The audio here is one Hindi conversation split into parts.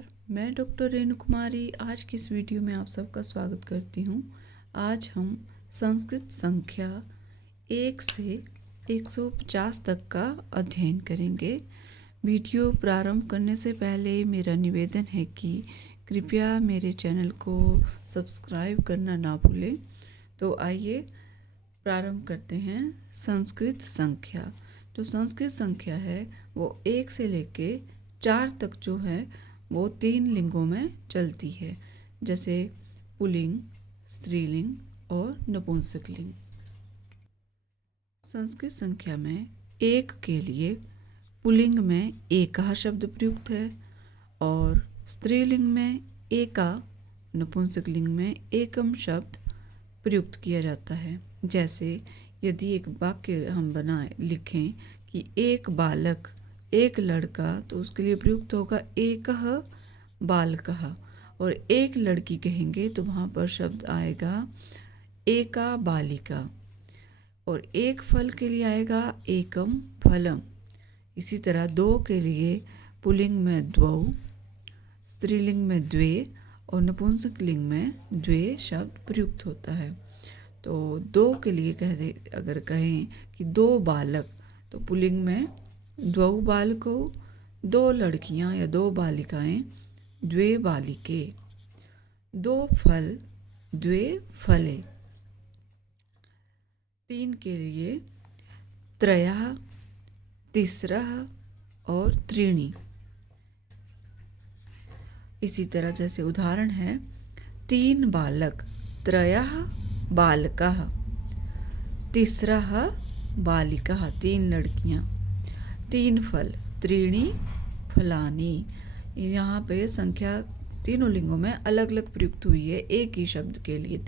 नमस्कार, मैं डॉक्टर रेणु कुमारी आज की इस वीडियो में आप सबका स्वागत करती हूँ। आज हम संस्कृत संख्या 1 से 150 तक का अध्ययन करेंगे। वीडियो प्रारंभ करने से पहले मेरा निवेदन है कि कृपया मेरे चैनल को सब्सक्राइब करना ना भूलें। तो आइए प्रारंभ करते हैं। संस्कृत संख्या, जो संस्कृत संख्या है वो 1 से लेके 4 तक जो है वो 3 लिंगों में चलती है, जैसे पुल्लिंग, स्त्रीलिंग और नपुंसकलिंग। संस्कृत संख्या में 1 के लिए पुल्लिंग में एका शब्द प्रयुक्त है और स्त्रीलिंग में एका, नपुंसकलिंग में एकम शब्द प्रयुक्त किया जाता है। जैसे यदि एक वाक्य हम लिखें कि एक बालक, एक लड़का, तो उसके लिए प्रयुक्त होगा एकः बालकः। और एक लड़की कहेंगे तो वहाँ पर शब्द आएगा एका बालिका। और एक फल के लिए आएगा एकम फलम। इसी तरह 2 के लिए पुल्लिंग में द्वौ, स्त्रीलिंग में द्वे और नपुंसकलिंग में द्वे शब्द प्रयुक्त होता है। तो 2 के लिए अगर कहें कि 2 बालक, तो पुल्लिंग में द्वौ बालकौ, 2 लड़कियां या 2 बालिकाएं, द्वे बालिके। 2 फल, द्वे फले। 3 के लिए त्रयः, तिस्रः और त्रीणि। इसी तरह जैसे उदाहरण है 3 बालक, त्रयः बालकः, तिस्रः बालिकाः, 3 लड़कियां। 3 फल, त्रीणि फलानि। यहाँ पे संख्या तीनों लिंगों में अलग अलग प्रयुक्त हुई है। एक ही शब्द के लिए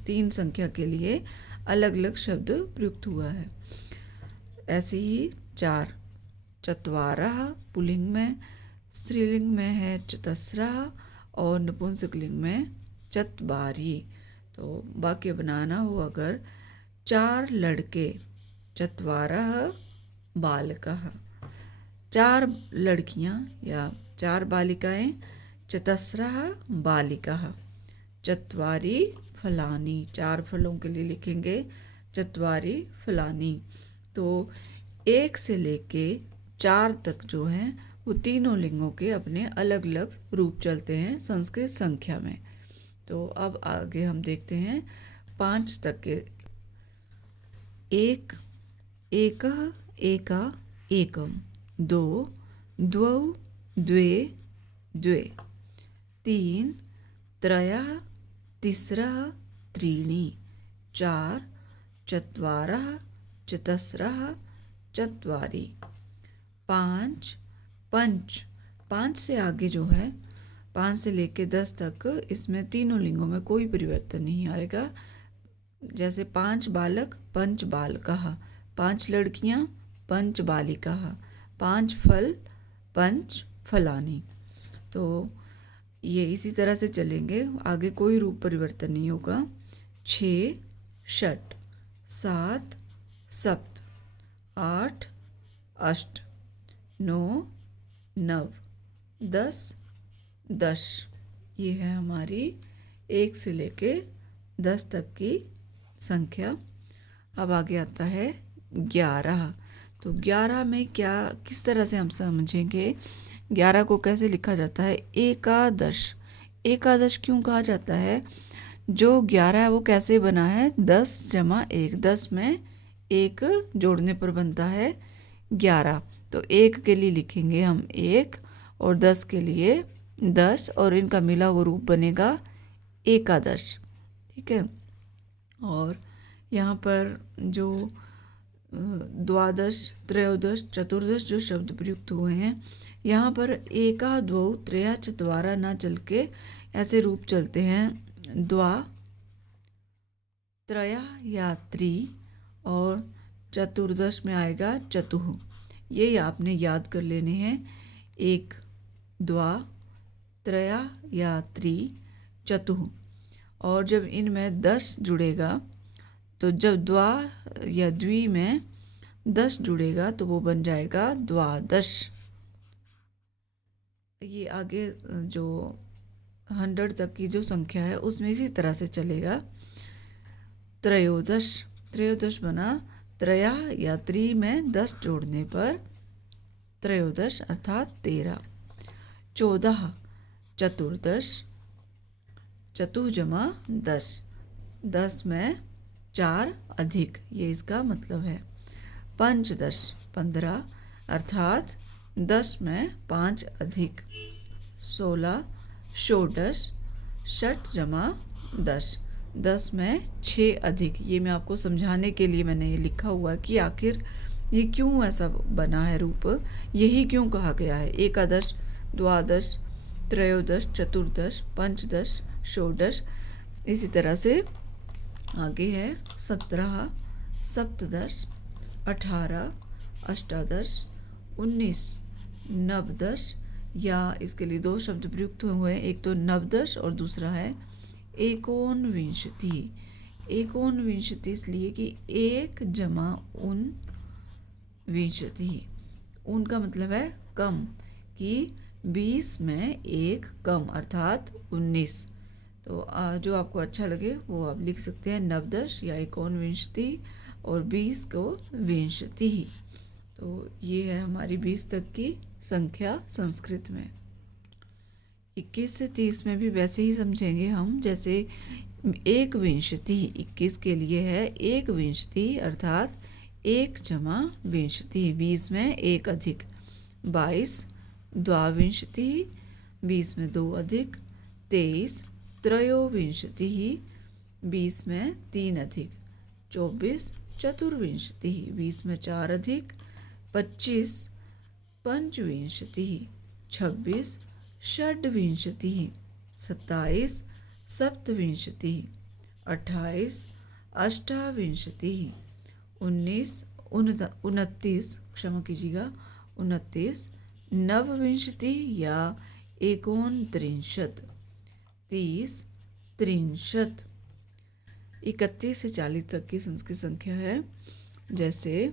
तीन संख्या के लिए अलग अलग शब्द प्रयुक्त हुआ है। ऐसे ही 4, चत्वारः पुल्लिंग में, स्त्रीलिंग में है चतस्रः और नपुंसकलिंग में चत्वारि। तो वाक्य बनाना हो अगर 4 लड़के, चत्वारः बालकः, 4 लड़कियां या 4 बालिकाएं, चतस्रः बालिकाः, चत्वारि फलानि। 4 फलों के लिए लिखेंगे चत्वारि फलानि। तो 1 से लेके 4 तक जो है वो तीनों लिंगों के अपने अलग अलग रूप चलते हैं संस्कृत संख्या में। तो अब आगे हम देखते हैं 5 तक के। 1, एकः, एका, एकम। 2, द्वौ, द्वे, द्वे। 3, त्रयः, तिस्रः, त्रीणि। 4, चत्वारः, चतस्रः, चत्वारि। 5, पंच। 5 से आगे जो है, 5 से लेके 10 तक, इसमें तीनों लिंगों में कोई परिवर्तन नहीं आएगा। जैसे 5 बालक, पंच बालकः, 5 लड़कियां, पंच बालिकाः, 5 फल, पंच फलानि। तो ये इसी तरह से चलेंगे, आगे कोई रूप परिवर्तन नहीं होगा। 6, षट। 7, सप्त। 8, अष्ट। 9, नव। 10, दश। ये है हमारी 1 से लेके 10 तक की संख्या। अब आगे आता है 11। तो 11 में किस तरह से हम समझेंगे? 11 को कैसे लिखा जाता है? एकादश। एकादश क्यों कहा जाता है? जो 11 है वो कैसे बना है? 10 जमा 1। 10 में 1 जोड़ने पर बनता है 11। तो 1 के लिए लिखेंगे हम 1 और 10 के लिए 10 और इनका मिला हुआ रूप बनेगा एकादश। ठीक है। और यहाँ पर जो द्वादश, त्रयोदश, चतुर्दश जो शब्द प्रयुक्त हुए हैं, यहाँ पर एका, द्वौ, त्रया, चत्वारा ना चल के ऐसे रूप चलते हैं द्वा, त्रया या त्रि, और चतुर्दश में आएगा चतुः। ये आपने याद कर लेने हैं। 1, द्वा, त्रया या त्रि, चतुः। और जब इनमें 10 जुड़ेगा, तो जब द्वा या द्वि में 10 जुड़ेगा तो वो बन जाएगा द्वादश। ये आगे जो 100 तक की जो संख्या है उसमें इसी तरह से चलेगा। त्रयोदश, त्रयोदश बना त्रया या त्रि में 10 जोड़ने पर त्रयोदश अर्थात 13। 14 चतुर्दश, चतु जमा 10, 10 में 4 अधिक, ये इसका मतलब है। पंचदश 15 अर्थात 10 में 5 अधिक। 16 षोडश, षट जमा 10, 10 में 6 अधिक। ये मैं आपको समझाने के लिए मैंने ये लिखा हुआ कि आखिर ये क्यों ऐसा बना है रूप, यही क्यों कहा गया है। एकादश, द्वादश, त्रयोदश, चतुर्दश, पंचदश, षोडश, इसी तरह से आगे है 17, सप्तदश, 18, अष्टादश, 19, नवदश, या इसके लिए 2 शब्द प्रयुक्त हुए हैं, एक तो नवदश और दूसरा है एकोनविंशति। एकोनविंशति इसलिए कि 1 जमा उन विंशति, उन का मतलब है कम, कि 20 में 1 कम अर्थात 19। तो जो आपको अच्छा लगे वो आप लिख सकते हैं, नवदश या एकोनविंशति, और 20 को विंशति। तो ये है हमारी 20 तक की संख्या संस्कृत में। 21 से 30 में भी वैसे ही समझेंगे हम, जैसे एक विंशति 21 के लिए है, एक विंशति अर्थात 1 जमा विंशति, 20 में 1 अधिक। 22 द्वाविंशति, 20 में 2 अधिक। 23 त्रयोविंशति, 20 में 3 अधिक। 24 चतुर्विंशति, 20 में 4 अधिक। 25 पंचविंशति, 26 षड्विंशति। 27 सप्तविंशति। 28 अष्टाविंशति। 29 क्षमा कीजिएगा, 29 नवविंशति या एकोनत्रिंशत। 30 त्रिंशत। 31 से 40 तक की संस्कृत संख्या है, जैसे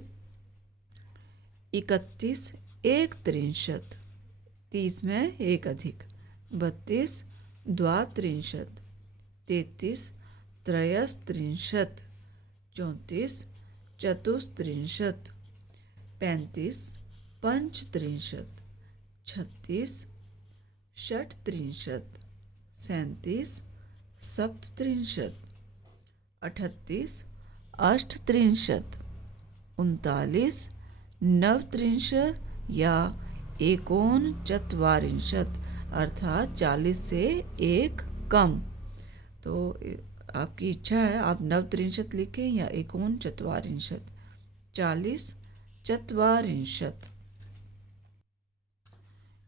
31 एक त्रिंशत, 30 में 1 अधिक। 32 द्वात्रिंशत। 33 त्रयस्त्रिंशत। 34 चतुस्त्रिंशत। 35 पंचत्रिंशत। 36 षट्त्रिंशत। 37 सप्तत्रिंशत। 38 अष्टत्रिंशत। 39 नवत्रिंशत या एकोनचत्वारिंशत अर्थात 40 से 1 कम। तो आपकी इच्छा है, आप नवत्रिंशत लिखें या एकोनचत्वारिंशत। 40 चत्वारिंशत।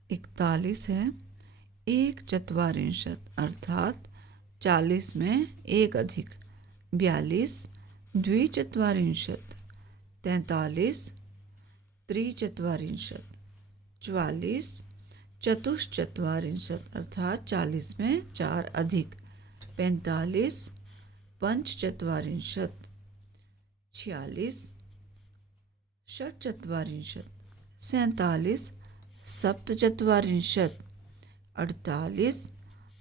41 है एक चत्वारिंशत अर्थात 40 में 1 अधिक। 42 द्विचत्वारिंशत। 43 त्रिचत्वारिंशत। 44 चतुश्चत्वारिंशत अर्थात 40 में 4 अधिक। 45 पंचचत्वारिंशत। 46 षट्चत्वारिंशत। 47 सप्तचत्वारिंशत। 48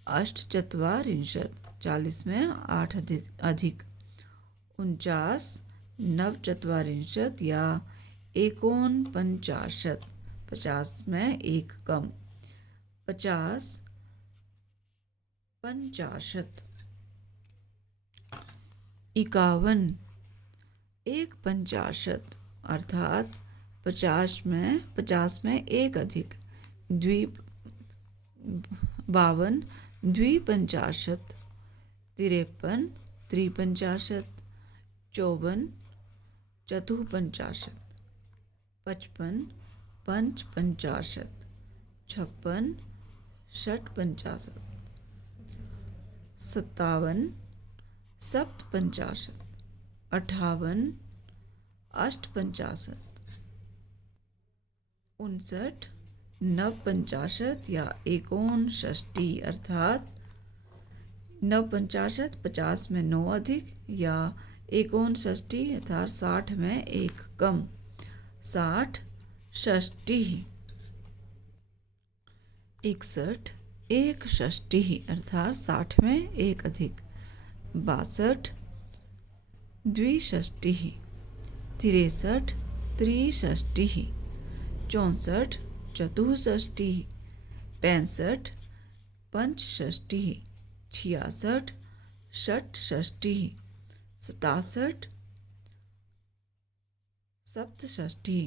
अष्टचत्वारिंशत, 40 में 8 अधिक। 49 नवचत्वारिंशत या एकोनपंचाशत, 50 में 1 कम। 50 पंचाशत। 51 एक पंचाशत अर्थात 50 में 1 अधिक। 52 द्विपंचाशत। 53 त्रिपंचाशत। 54 चतुःपंचाशत। 55 पंचपंचाशत। 56 षट्पंचाशत। 57 सप्तपंचाशत। 58 अष्टपंचाशत। 59 नवपंचाशत या एकोनषष्टि अर्थात नवपंचाशत 50 में 9 अधिक या एकोनषष्टि अर्थात 60 में 1 कम। 60 षष्टि। 61 एक षष्ठी अर्थात 60 में एक अधिक। 62 द्विषष्टि। 63 त्रिषष्टि। 64 चतुष्षष्टि। 65 पंचषष्टि। 66 षट्षष्टि। 67 सप्तषष्टि।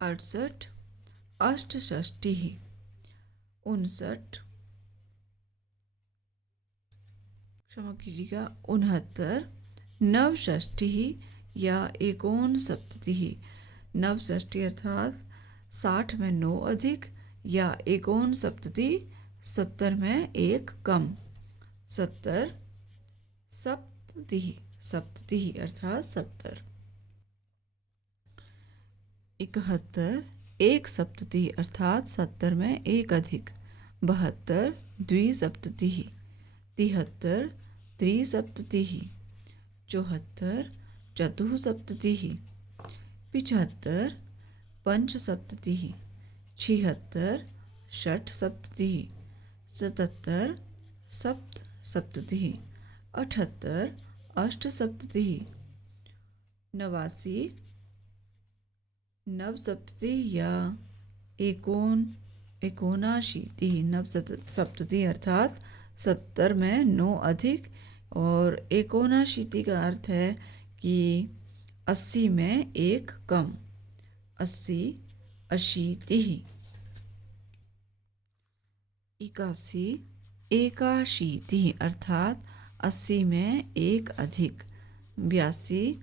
68 अष्टषष्टि। 69 क्षमा कीजिएगा 69 नवषष्टि या एकोनसप्तति। नवषष्टि अर्थात 60 में 9 अधिक या एकोनसप्तति 70 में एक कम। 70 सप्तति। सप्तति अर्थात 70। 71 एक सप्तति अर्थात 70 में एक अधिक। 72 द्विसप्तति। 73 त्रिसप्तति। 74 चतुःसप्तति। 75 पंचसप्तति। 76 षट्सप्तति। 77 सप्तसप्तति। 78 अष्टसप्तति। 89 नवसप्तति या एकोनाशीति। नवसप्तति अर्थात 70 में 9 अधिक और एकोनाशीति का अर्थ है कि 80 में एक कम। 80 अशीति। 81 एकाशीति अर्थात 80 में एक अधिक। 82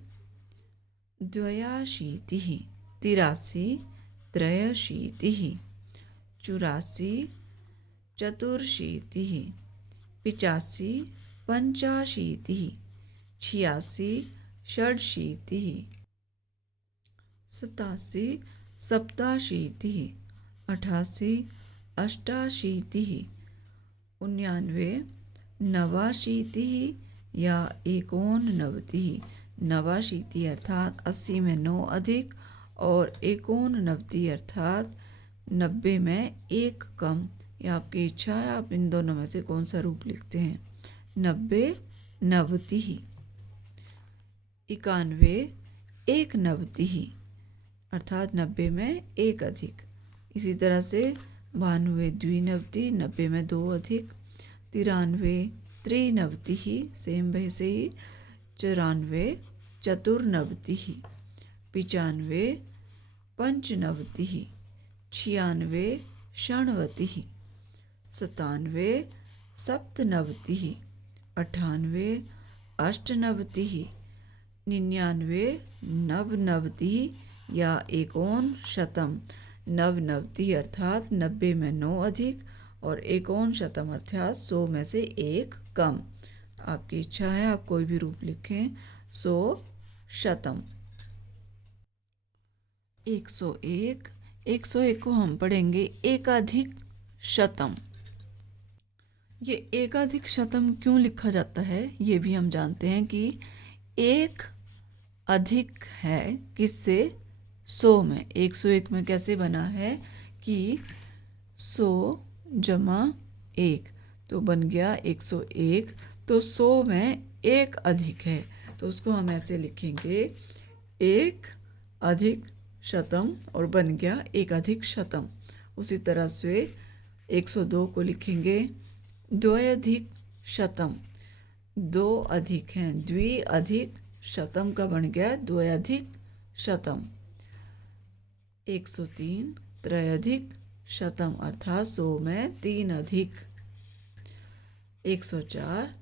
द्वयाशीति। 83 त्रयशीति। 84 चतुर्शीति। 85 पंचाशीति। 86 षड्शीति। 87 सप्ताशीति। 88 अष्टाशीति। 99 नवाशीति या एकोननवति। नवाशीति अर्थात 80 में 9 अधिक और एकोननवति अर्थात 90 में एक कम। यह आपकी इच्छा है, आप इन दोनों में से कौन सा रूप लिखते हैं। 90 नवति। 91 एक नवति अर्थात 90 में एक अधिक। इसी तरह से 92 द्विनवति 90 में 2 अधिक। 93 त्रिनवति सेम वैसे ही। 94 चतुर्नवति। 95 पंचनवति। 96 षण्वति। 97 सप्तनवति। 98 अष्टनवति। 99 नवनवति या एकोनशतम। नवनवति अर्थात 90 में 9 अधिक और एकोनशतम अर्थात 100 में से एक कम। आपकी इच्छा है, आप कोई भी रूप लिखें। 100 शतम। 101 101 को हम पढ़ेंगे एकाधिक शतम। ये एकाधिक शतम क्यों लिखा जाता है ये भी हम जानते हैं कि एक अधिक है किससे 100 में। 101 में कैसे बना है कि 100 जमा 1 तो बन गया 101। तो 100 में एक अधिक है तो उसको हम ऐसे लिखेंगे एक अधिक शतम और बन गया एक अधिक शतम। उसी तरह से 102 को लिखेंगे द्व्यधिक शतम। 2 अधिक हैं, द्वि अधिक शतम का बन गया द्व्यधिक शतम। 103 त्रयाधिक शतम अर्थात 100 में 3 अधिक। 104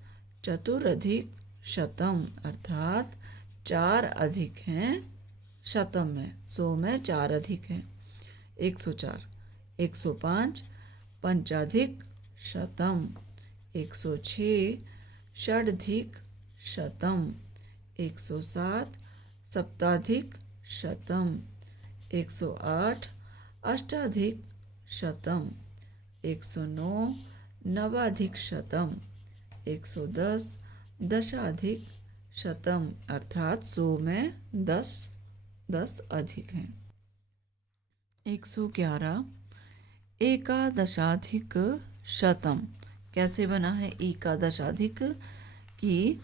चतुरधिक शतम अर्थात 4 अधिक हैं शतम में। 100 में 4 अधिक हैं। 104 105 पंचाधिक शतम। 106 षडधिक शतम। 107 सप्ताधिक शतम। 108 अष्टाधिक शतम। 109 नवाधिक शतम। 110 दशाधिक शतम अर्थात 100 में 10 अधिक हैं। 111 एकादशाधिक शतम। कैसे बना है एकादशाधिक कि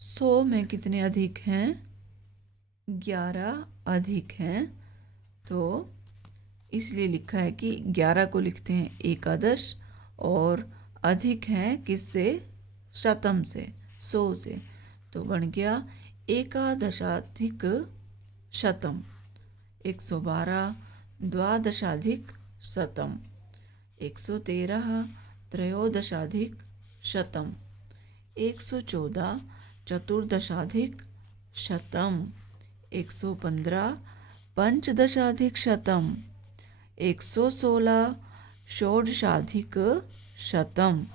100 में कितने अधिक हैं? 11 अधिक हैं, तो इसलिए लिखा है कि 11 को लिखते हैं एकादश और अधिक हैं किससे? शतम से, 100 से। तो बन गया एकादशाधिक शतम। 112 द्वादशाधिक शतम। 113 त्रयोदशाधिक शतम। 114 चतुर्दशाधिक शतम। 115 पंचदशाधिक शतम। 116 षोडशाधिक शतम।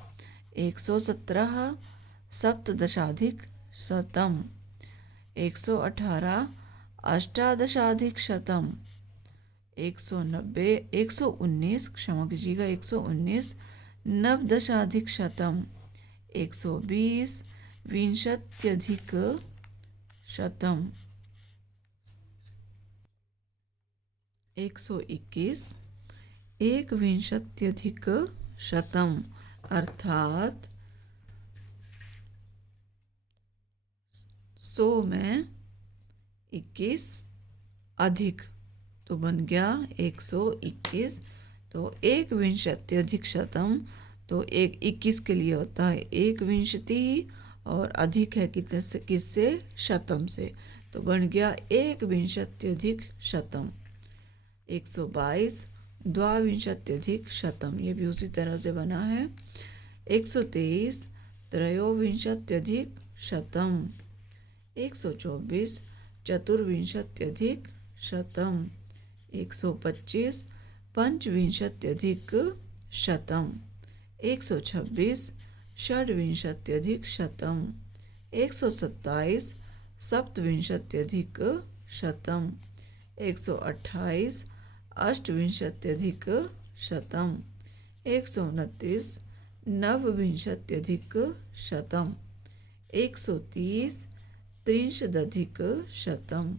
117 सप्तदशाधिक शतम। 118 अष्टादशाधिक शतम। 119 क्षमा कीजिएगा, 119 नवदशाधिक शतम। 120 विंशत्यधिक शतम। 121 एकविंशत्यधिक शतम, अर्थात 100 में 21 अधिक, तो बन गया 121। तो एकविंशत्यधिक शतम, तो 21 के लिए होता है एकविंशति और अधिक है कितने से? किससे? शतम से। तो बन गया एकविंशत्यधिक शतम। 122 द्वाविंशत्यधिक शतम, ये भी उसी तरह से बना है। 123 त्रयोविंशत्यधिक शतम। 124 चतुर्विंशत्यधिक शतम। 125 पंचविंशत्यधिक शतम। 126 षड्विंशत्यधिक शतम। 127 सप्तविंशत्यधिक शतम। 128 अष्टविंशत्यधिक शतम। 129 नवविंशत्यधिक शतम। 130 त्रिंशदधिक शतम,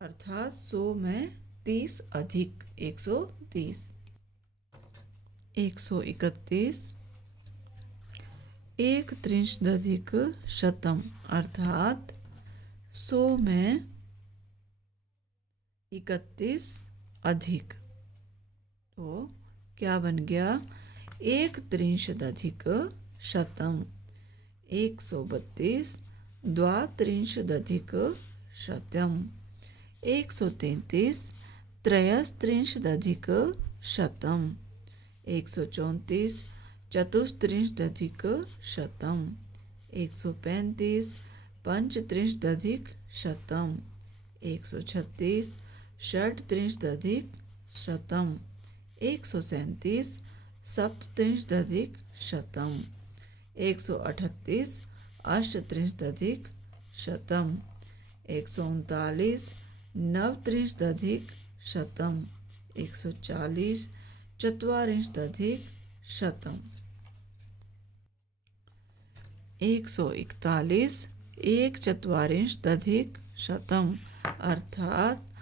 अर्थात 100 में 30 अधिक 130। 131 एक त्रिंशदधिक शतम, अर्थात 100 में 31 अधिक। तो क्या बन गया? एक त्रिंशदधिक शतम। 132 द्वात्रिंशदधिक शतम। 133 त्रयस्त्रिंशदधिक शतम। 134 चतुस्त्रिंशदधिक शतम। 135 पंचत्रिंशदधिक शतम। 136 षड्त्रिंशदधिक शतम। 137 सप्तत्रिंशदधिक शतम। 138 अष्टत्रिंशदधिक शतम। 139 नवत्रिंशदधिक शतम। 140 चत्वारिंशदधिक शतम। 141 एक चत्वारिंशदधिक शतम, अर्थात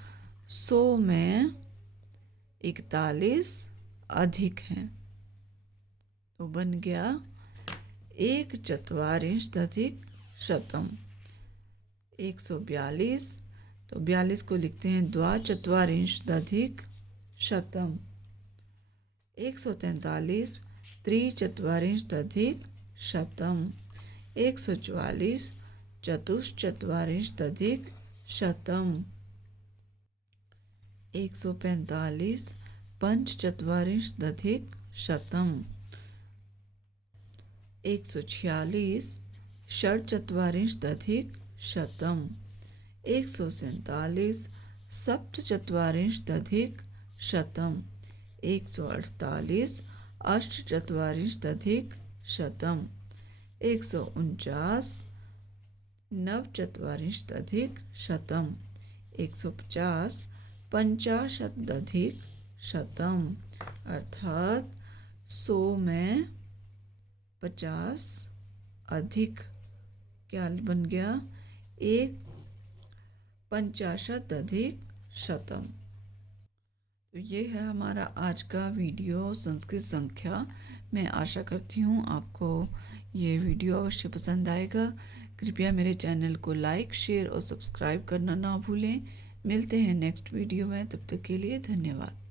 100 में 41 अधिक हैं। तो बन गया एक चत्वारिंशदधिक शतम। 142, तो 42 को लिखते हैं द्वाचत्वारिंशदधिक शतम। 143 त्रिचत्वारिंशदधिक शतम। 144 चतुश्चत्वारिंशदधिक शतम। 145 पंचचत्वारिंशदधिक शतम। 146 षड्चत्वारिंशदधिक शतम। 147 सप्तचत्वारिंशदधिक शतम। 148 अष्टचत्वारिंशदधिक शतम। 149 नवचत्वारिंशदधिक शतम। 150 पंचाशदधिक शतम, अर्थात 100 में 50 अधिक। क्या बन गया? एक पंचाशदधिक शतम। तो ये है हमारा आज का वीडियो संस्कृत संख्या। मैं आशा करती हूँ आपको ये वीडियो अवश्य पसंद आएगा। कृपया मेरे चैनल को लाइक, शेयर और सब्सक्राइब करना ना भूलें। मिलते हैं नेक्स्ट वीडियो में, तब तक के लिए धन्यवाद।